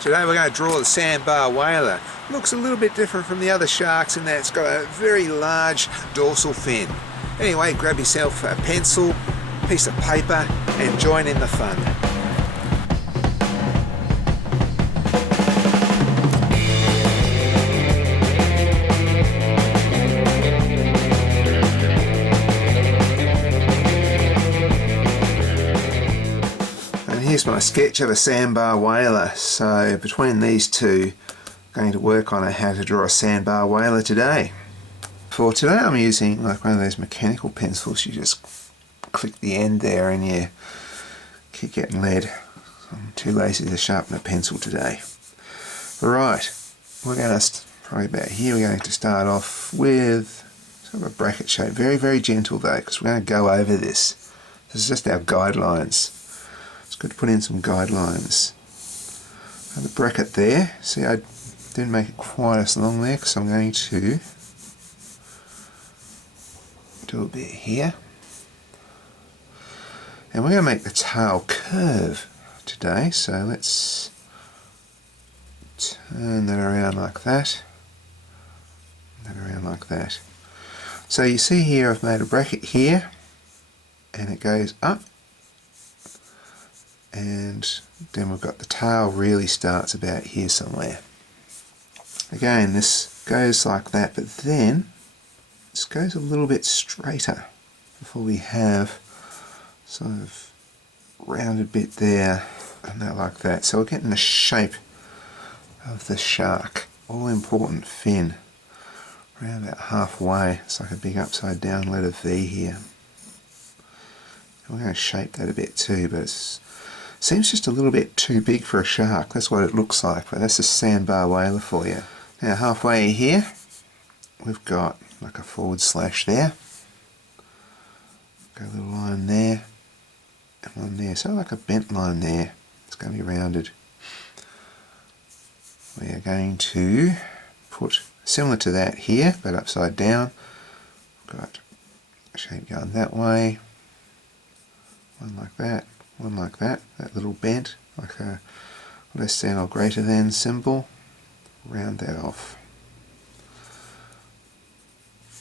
Today we're going to draw the sandbar whaler. Looks a little bit different from the other sharks in that it's got a very large dorsal fin. Anyway, grab yourself a pencil, piece of paper and join in the fun. Here's my sketch of a sandbar whaler. So between these two, I'm going to work on how to draw a sandbar whaler today. For today I'm using like one of those mechanical pencils. You just click the end there and you keep getting lead. I'm too lazy to sharpen a pencil today. Right, we're going to, probably about here, we're going to start off with sort of a bracket shape. Very, very gentle though, because we're going to go over this. This is just our guidelines. It's good to put in some guidelines. And the bracket there, see I didn't make it quite as long there because I'm going to do a bit here. And we're going to make the tail curve today, so let's turn that around like that. That around like that. So you see here I've made a bracket here and it goes up. And then we've got the tail really starts about here somewhere. Again, this goes like that, but then this goes a little bit straighter before we have sort of rounded bit there and that like that. So we're getting the shape of the shark. All important fin. Around about halfway. It's like a big upside down letter V here. And we're going to shape that a bit too, but it's seems just a little bit too big for a shark. That's what it looks like, but that's a sandbar whaler for you. Now halfway here, we've got like a forward slash there. Got a little line there, and one there. So like a bent line there. It's going to be rounded. We are going to put similar to that here, but upside down. We've got a shape going that way. One like that. One like that, that little bent, like a less than or greater than symbol. Round that off.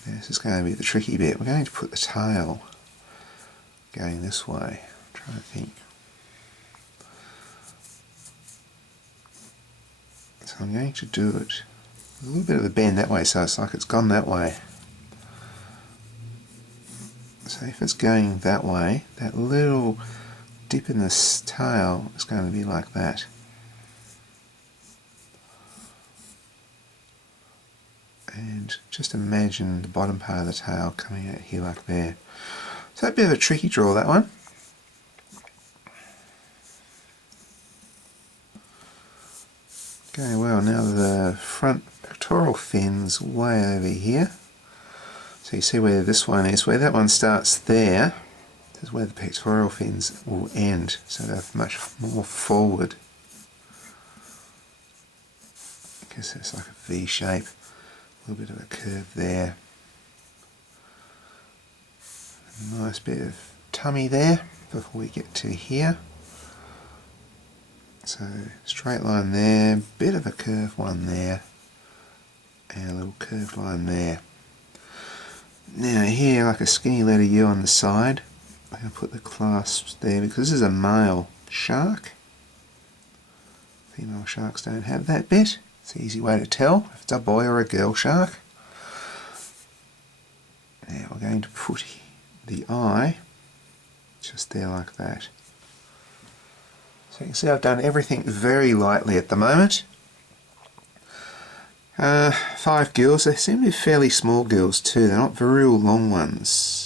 Now this is going to be the tricky bit. We're going to put the tail going this way. I'm trying to think. So I'm going to do it a little bit of a bend that way, so it's like it's gone that way. So if it's going that way, that little dip in this tail is going to be like that. And just imagine the bottom part of the tail coming out here like there. So a bit of a tricky draw, that one. Okay, well now the front pectoral fin's way over here. So you see where this one is, where that one starts there. This is where the pectoral fins will end, so they're much more forward. I guess it's like a V shape, a little bit of a curve there. A nice bit of tummy there before we get to here. So straight line there, bit of a curved one there, and a little curved line there. Now here, like a skinny letter U on the side. I'm going to put the clasps there because this is a male shark. Female sharks don't have that bit. It's an easy way to tell if it's a boy or a girl shark. Now we're going to put the eye just there like that. So you can see I've done everything very lightly at the moment. 5 gills. They seem to be fairly small gills too. They're not very real long ones.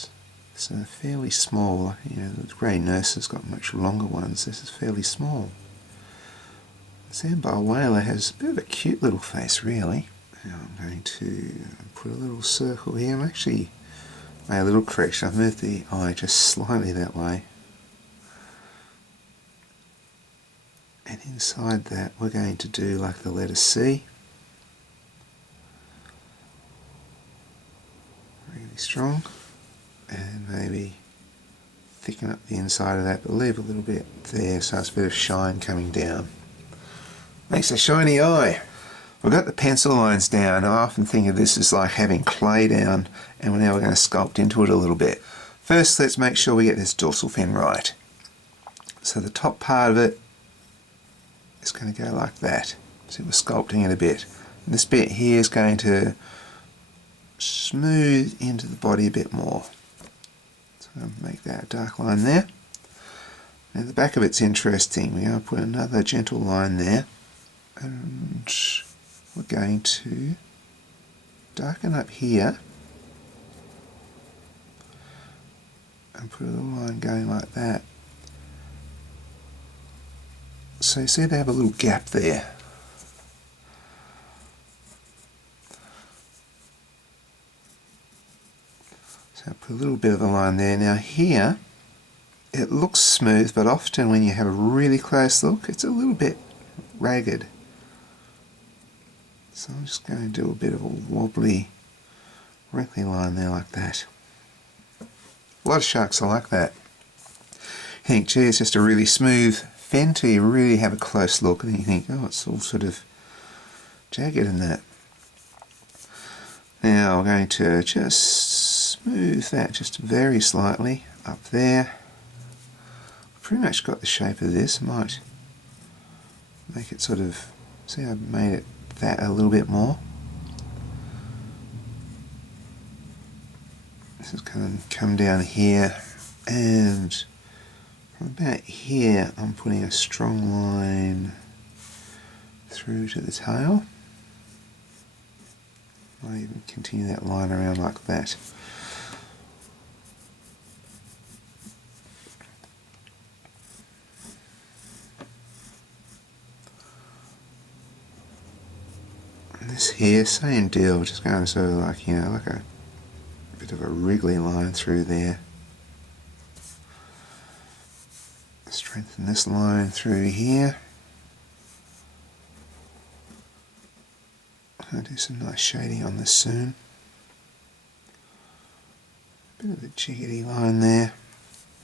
So they're fairly small. You know, the grey nurse has got much longer ones. This is fairly small. The sandbar whaler has a bit of a cute little face, really. Now I'm going to put a little circle here. I'm actually made a little correction. I've moved the eye just slightly that way. And inside that we're going to do like the letter C. Really strong. And maybe thicken up the inside of that, but leave a little bit there so it's a bit of shine coming down. Makes a shiny eye. We've got the pencil lines down. I often think of this as like having clay down, and now we're going to sculpt into it a little bit. First, let's make sure we get this dorsal fin right. So the top part of it is going to go like that. So we're sculpting it a bit. And this bit here is going to smooth into the body a bit more. So I'm going to make that a dark line there. Now the back of it's interesting. We're going to put another gentle line there. And we're going to darken up here and put a little line going like that. So you see they have a little gap there. So I put a little bit of a line there. Now here it looks smooth, but often when you have a really close look it's a little bit ragged. So I'm just going to do a bit of a wobbly, wrinkly line there like that. A lot of sharks are like that. You think, gee, it's just a really smooth fin till you really have a close look, and then you think, oh, it's all sort of jagged in that. Now I'm going to just smooth that just very slightly up there. Pretty much got the shape of this. I might make it sort of, see, I've made it that a little bit more. This is going to come down here, and from about here I'm putting a strong line through to the tail. I'll even continue that line around like that. This here, same deal, just going sort of like, you know, like a bit of a wriggly line through there. Strengthen this line through here. I'll do some nice shading on this soon. Bit of a jiggity line there.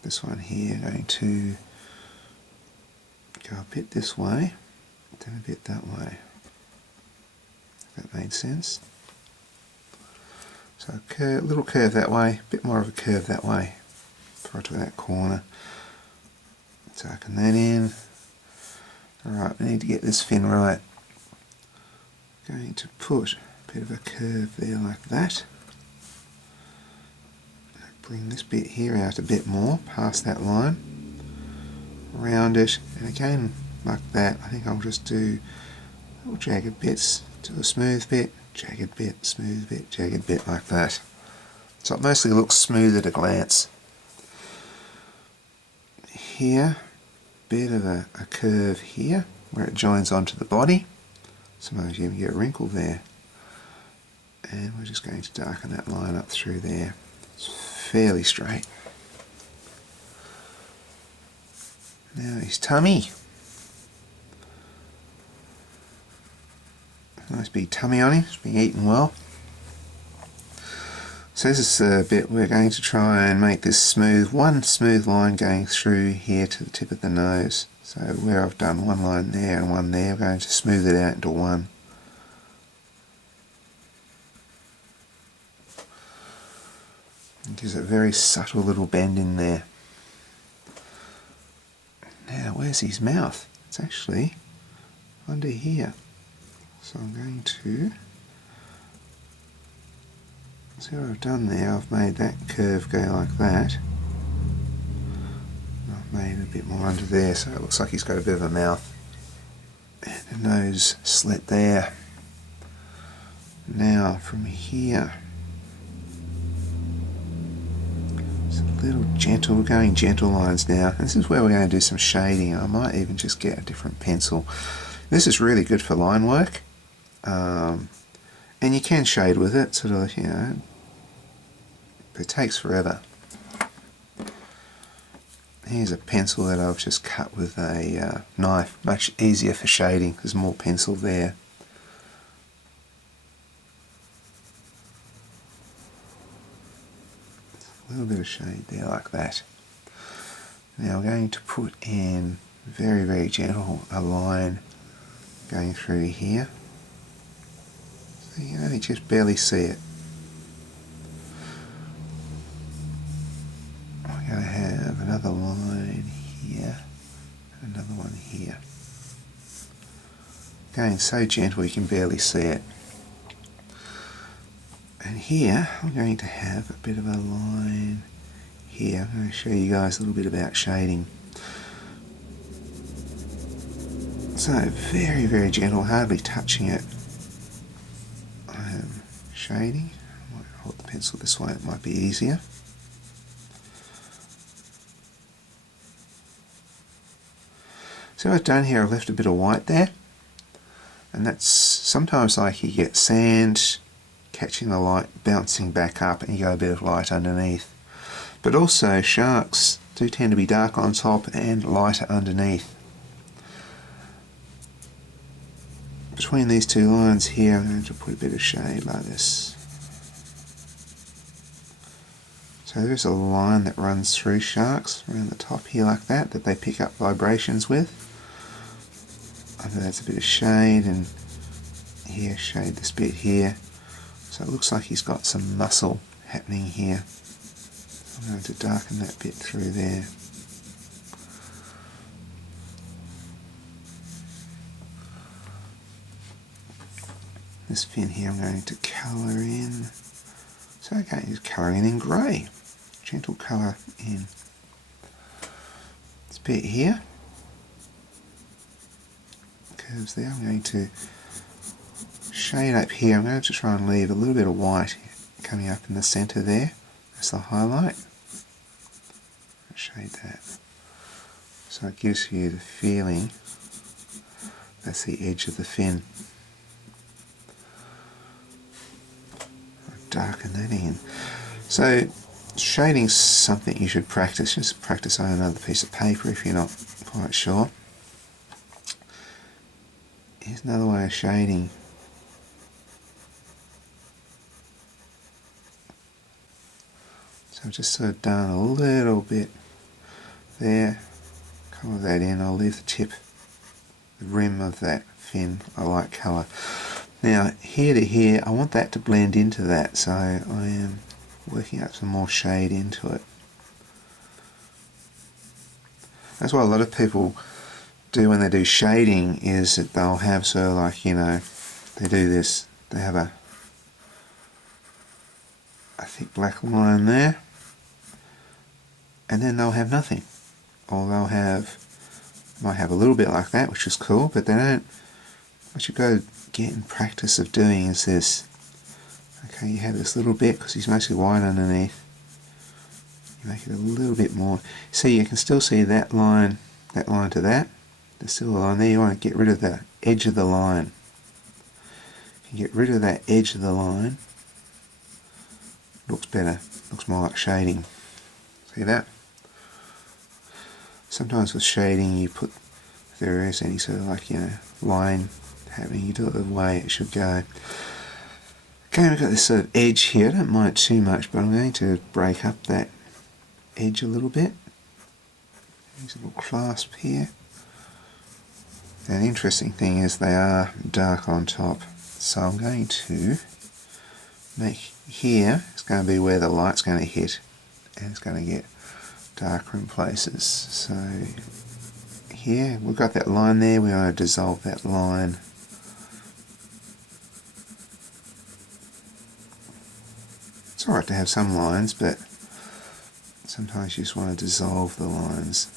This one here going to go a bit this way, then a bit that way. That made sense. So a little curve that way, a bit more of a curve that way, right to that corner. Darken that in. Alright, we need to get this fin right. Going to put a bit of a curve there like that. Bring this bit here out a bit more, past that line. Round it, and again like that. I think I'll just do little jagged bits. Do a smooth bit, jagged bit, smooth bit, jagged bit, like that. So it mostly looks smooth at a glance. Here, bit of a curve here, where it joins onto the body. Sometimes you even get a wrinkle there. And we're just going to darken that line up through there. It's fairly straight. Now his tummy. Nice big tummy on him, he's been eating well. So this is the bit we're going to try and make this smooth, one smooth line going through here to the tip of the nose. So where I've done one line there and one there, I'm going to smooth it out into one. It gives it a very subtle little bend in there. Now where's his mouth? It's actually under here. So I'm going to, see what I've done there, I've made that curve go like that. I've made a bit more under there, so it looks like he's got a bit of a mouth. And a nose slit there. Now from here, it's a little gentle, we're going gentle lines now. This is where we're going to do some shading. I might even just get a different pencil. This is really good for line work. And you can shade with it, sort of, you know, but it takes forever. Here's a pencil that I've just cut with a knife, much easier for shading, there's more pencil there. A little bit of shade there like that. Now we're going to put in very, very gentle a line going through here. So you can only just barely see it. We're going to have another line here, and another one here. Going so gentle you can barely see it. And here I'm going to have a bit of a line here. I'm going to show you guys a little bit about shading. So very, very gentle, hardly touching it. I am shading. I might hold the pencil this way, it might be easier. So what I've done here, I've left a bit of white there. And that's sometimes like you get sand catching the light, bouncing back up, and you go a bit of light underneath. But also sharks do tend to be dark on top and lighter underneath. Between these two lines here, I'm going to put a bit of shade like this. So there's a line that runs through sharks around the top here like that they pick up vibrations with. Under that's a bit of shade, and here shade this bit here. So it looks like he's got some muscle happening here. I'm going to darken that bit through there. This fin here I'm going to colour in. So again, just colouring in grey. Gentle colour in. This bit here, curves there, I'm going to shade up here. I'm going to try and leave a little bit of white coming up in the centre there. That's the highlight. Shade that. So it gives you the feeling that's the edge of the fin. Darken that in. So shading's something you should practice. Just practice on another piece of paper if you're not quite sure. Here's another way of shading. So I've just sort of done a little bit there. Colour that in. I'll leave the tip, the rim of that fin a light colour. Now here to here, I want that to blend into that, so I am working up some more shade into it. That's what a lot of people do when they do shading, is that they'll have sort of like, you know, they do this, they have a thick black line there, and then they'll have nothing. Or they'll might have a little bit like that, which is cool, but they don't, what you got to get in practice of doing is this. Okay, you have this little bit, because he's mostly white underneath. You make it a little bit more. See, you can still see that line to that. There's still a line there. You want to get rid of the edge of the line. If you get rid of that edge of the line, looks better. Looks more like shading. See that? Sometimes with shading you put, if there is any sort of like, you know, line happening, you do it the way it should go. Okay, we've got this sort of edge here. I don't mind it too much, but I'm going to break up that edge a little bit. There's a little clasp here. And the interesting thing is they are dark on top. So I'm going to make here, it's going to be where the light's going to hit, and it's going to get darker in places. So here, we've got that line there, we want to dissolve that line. It's alright to have some lines, but sometimes you just want to dissolve the lines.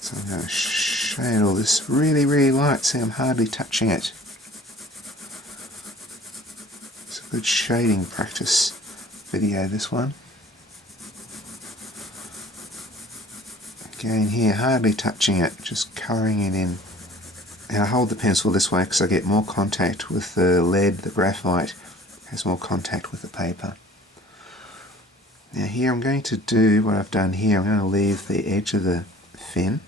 So I'm going to shade all this really, really light. See, I'm hardly touching it. It's a good shading practice video, this one. Again here, hardly touching it, just colouring it in. And I hold the pencil this way because I get more contact with the lead, the graphite has more contact with the paper. Now here I'm going to do what I've done here. I'm going to leave the edge of the fin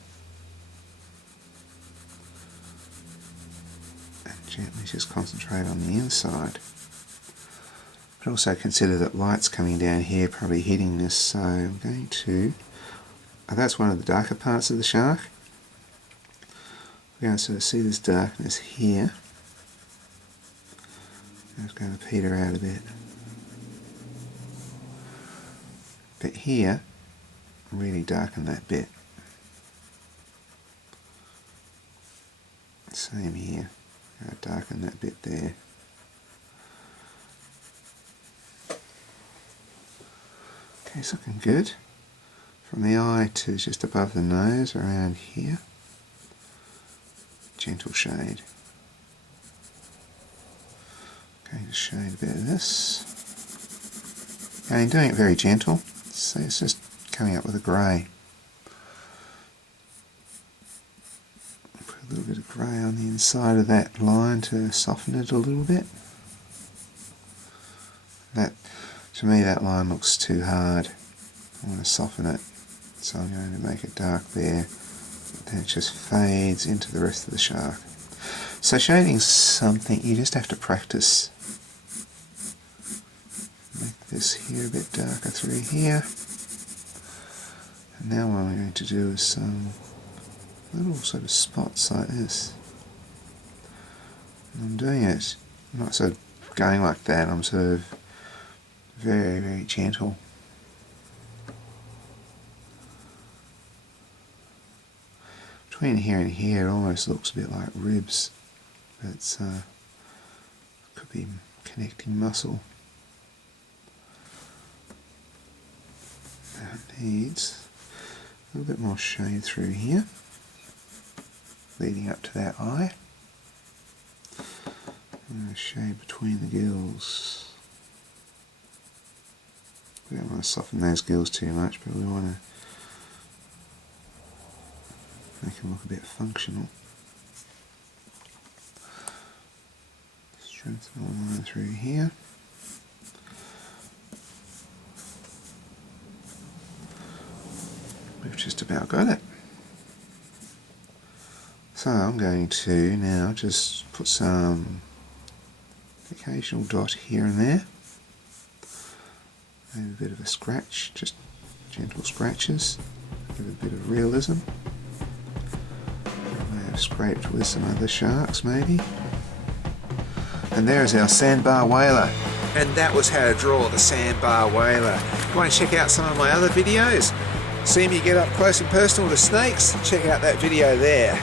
and gently just concentrate on the inside. But also consider that light's coming down here, probably hitting this, so I'm going to, that's one of the darker parts of the shark. We're going to sort of see this darkness here. It's going to peter out a bit. But here, really darken that bit. Same here. I'll darken that bit there. Okay, it's looking good. From the eye to just above the nose, around here. Gentle shade. Going to shade a bit of this. Again, doing it very gentle. So it's just coming up with a grey. Put a little bit of grey on the inside of that line to soften it a little bit. That, to me, that line looks too hard. I want to soften it, so I'm going to make it dark there. Then it just fades into the rest of the shark. So shading's something you just have to practice. Make this here a bit darker through here. And now what I'm going to do is some little sort of spots like this. And I'm doing it, I'm not sort of going like that, I'm sort of very, very gentle. Between here and here it almost looks a bit like ribs, but it's could be connecting muscle. Now it needs a little bit more shade through here, leading up to that eye. And a shade between the gills. We don't want to soften those gills too much, but we want to make them look a bit functional. Strengthen the line through here. We've just about got it. So I'm going to now just put some occasional dot here and there. Maybe a bit of a scratch, just gentle scratches, give it a bit of realism. I may have scraped with some other sharks maybe. And there's our sandbar whaler. And that was how to draw the sandbar whaler. If you want to check out some of my other videos, see me get up close and personal to snakes, check out that video there.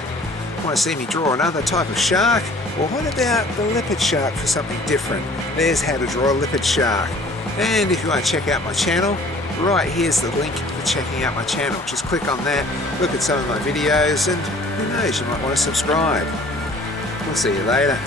Want to see me draw another type of shark? Well, what about the leopard shark for something different? There's how to draw a leopard shark. And if you want to check out my channel, right here's the link for checking out my channel. Just click on that, look at some of my videos, and who knows, you might want to subscribe. We'll see you later.